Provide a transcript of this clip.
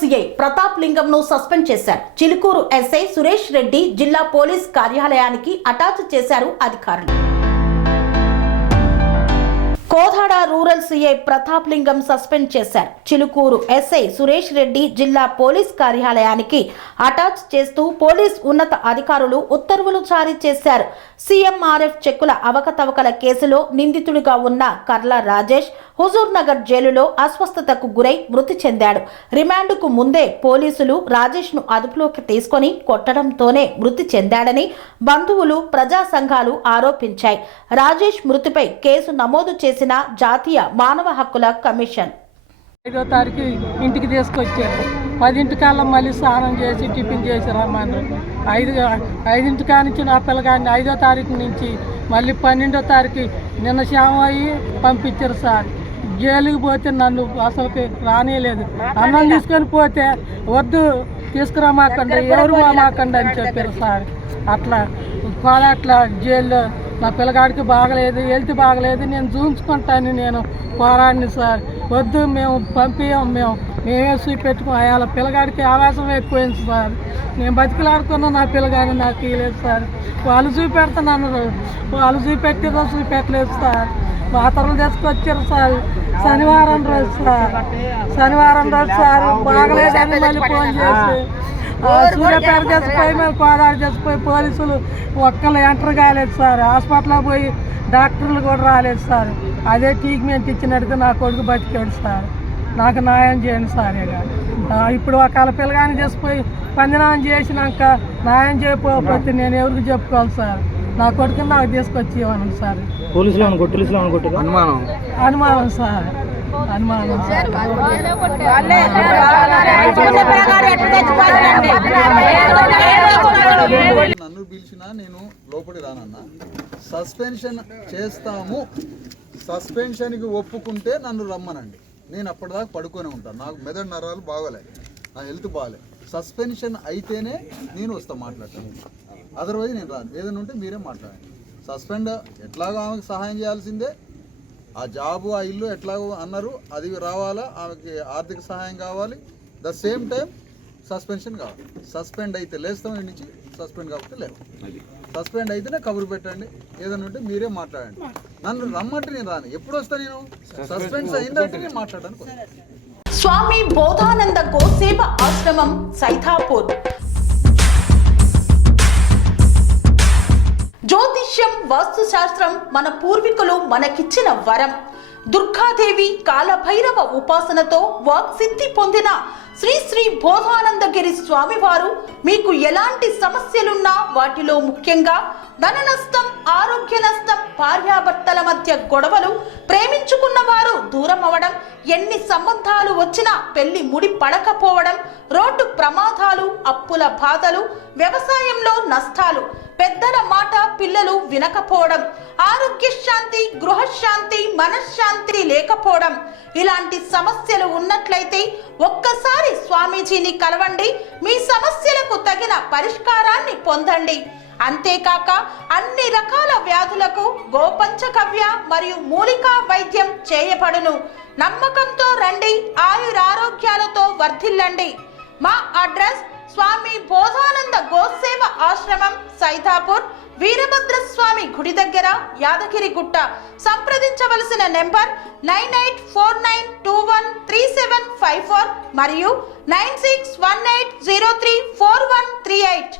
CI Pratap లింగంను suspend చేశారు. Chilukuru SI Suresh Reddy జిల్లా police కార్యాలయానికి అటాచ్ చేశారు అధికారులు. కోదాడ రూరల్ సిఐ ప్రతాప్ లింగం సస్పెండ్ చేశారు. చిలుకూరు ఎస్ఐ సురేష్ రెడ్డి జిల్లా పోలీస్ కార్యాలయానికి అటాచ్ చేస్తూ పోలీస్ ఉన్నత అధికారులు ఉత్తర్వులు జారీ చేశారు. సీఎంఆర్ఎఫ్ చెక్కుల అవకతవకల కేసులో నిందితుడిగా ఉన్న కర్ల రాజేష్ హుజూర్ నగర్ జైలులో అస్వస్థతకు గురై మృతి చెందాడు. రిమాండ్కు ముందే పోలీసులు రాజేష్ ను అదుపులోకి తీసుకొని కొట్టడంతోనే మృతి చెందాడని బంధువులు, ప్రజా సంఘాలు ఆరోపించాయి. రాజేష్ మృతిపై కేసు నమోదు చేసిన జాతీయ మానవ హక్కుల కమిషన్ 5వ తారీఖు ఇంటికి తీసుకొచ్చారు. 10ంటికల్లా మళ్ళీ స్నానం చేసి టిఫిన్ చేసి రమ్మన్నారు. 5ంటికా నుంచి నా పిల్లగాడిని 5వ తారీఖు నుంచి మళ్ళీ 12వ తారీఖు నిన్న శ్యామ అయ్యి పంపించారు సార్. జైలుకి పోతే నన్ను అసలుకి రానియలేదు. అన్నం తీసుకొని పోతే వద్దు తీసుకురామాకండి, ఎవరు మాకండి అని చెప్పారు సార్. అట్లా జైల్లో నా పిల్లగాడికి బాగలేదు, హెల్త్ బాగలేదు, నేను చూపించుకుంటాను, నేను పోరాడిని సార్. వద్దు మేము పంపించాం, మేమే చూపెట్టుకో. అయాల పిల్లగాడికి ఆవేశం ఎక్కువైంది సార్. నేను బతికిలాడుకున్నా, నా పిల్లగాడిని నాకు ఇవ్వలేదు సార్. వాళ్ళు చూపెడుతున్నాను, వాళ్ళు చూపెట్టిదో చూపెట్టలేదు సార్. మాత్రలు తీసుకొచ్చారు సార్. శనివారం రోజు సార్ బాగలేదని మళ్ళీ ఫోన్ చేసి సూర్యాపేట చేసిపోయి మళ్ళీ కోదాడ చేసిపోయి పోలీసులు ఒక్కళ్ళు ఎంటర్ కాలేదు సార్. హాస్పిటల్లో పోయి డాక్టర్లు కూడా రాలేదు సార్. అదే ట్రీట్మెంట్ ఇచ్చినట్టుగా నా కొడుకు బతికాడు సార్. నాకు న్యాయం చేయండి సార్. ఇప్పుడు ఒకళ్ళ పిల్లగాని చేసిపోయి పందినామం చేసినాక న్యాయం చేయకపోతే నేను ఎవరికి చెప్పుకోవాలి సార్. నా కొడుకుని నాకు తీసుకొచ్చి ఇవ్వను సార్. అనుమానం సార్, అనుమానం సార్. నన్ను పిలిచినా నేను లోపలికి రానన్నా. సస్పెన్షన్ చేస్తాము, సస్పెన్షన్కి ఒప్పుకుంటే నన్ను రమ్మనండి. నేను అప్పటిదాకా పడుకొని ఉంటాను. నాకు మెదడు నరాలు బాగోలేదు, నా హెల్త్ బాగాలేదు. సస్పెన్షన్ అయితేనే నేను వస్తాను మాట్లాడతాను. అదర్వైజ్ నేను రాను. ఏదైనా ఉంటే మీరే మాట్లాడండి. సస్పెండ్ ఎట్లాగో ఆమెకు సహాయం చేయాల్సిందే. ఆ జాబు, ఆ ఇల్లు ఎట్లాగో అన్నారు, అది రావాలా. ఆమెకి ఆర్థిక సహాయం కావాలి. ద సేమ్ టైం సస్పెన్షన్ కావాలి. సస్పెండ్ అయితే లేస్తాం ఇంటి నుంచి, సస్పెండ్ కాకపోతే లేదు. సస్పెండ్ అయితేనే కబురు పెట్టండి. ఏదైనా ఉంటే మీరే మాట్లాడండి. నన్ను రమ్మంటే నేను రాను. ఎప్పుడు వస్తా నేను? సస్పెన్స్ అయిందంటే నేను మాట్లాడడానికి. స్వామి బోధానంద గోసేవ ఆశ్రమం సైథాపూర్. జ్యోతిష్యం, వాస్తుశాస్త్రం మన పూర్వీకులు మనకిచ్చిన వరం. దుర్గాదేవి, కాలభైరవ ఉపాసనతో వాక్సిద్ధి పొందిన శ్రీ శ్రీ బోధానందగిరి స్వామివారు మీకు ఎలాంటి సమస్యలున్నా, వాటిలో ముఖ్యంగా ధన నష్టం, ఆరోగ్య నష్టం, భార్యాభర్తల మధ్య గొడవలు, ప్రేమించుకున్న వారు దూరం అవడం, ఎన్ని సంబంధాలు వచ్చినా పెళ్లి ముడి పడకపోవడం, రోడ్డు ప్రమాదాలు, అప్పుల బాధలు, వ్యవసాయంలో నష్టాలు, పెద్దల మాట పిల్లలు వినకపోవడం, ఆరోగ్య శాంతి, గృహశాంతి, మనశ్శాంతి లేకపోవడం, ఇలాంటి సమస్యలు ఉన్నట్లయితే ఒక్కసారి స్వామీజీని కలవండి. మీ సమస్యలకు తగిన పరిష్కారాన్ని పొందండి. అంతేకాక అన్ని రకాల వ్యాధులకు గోపంచకవ్య మరియు మూలికా వైద్యం చేయబడును. నమ్మకంతో రండి, ఆయురారోగ్యాలతో వర్ధిల్లండి. మా అడ్రస్ స్వామి బోధానంద గోసేవ ఆశ్రమం, సైథాపూర్, వీరభద్రస్వామి గుడి దగ్గర, యాదగిరిగుట్ట. సంప్రదించవలసిన నెంబర్ 9849213754 మరియు 9618034138.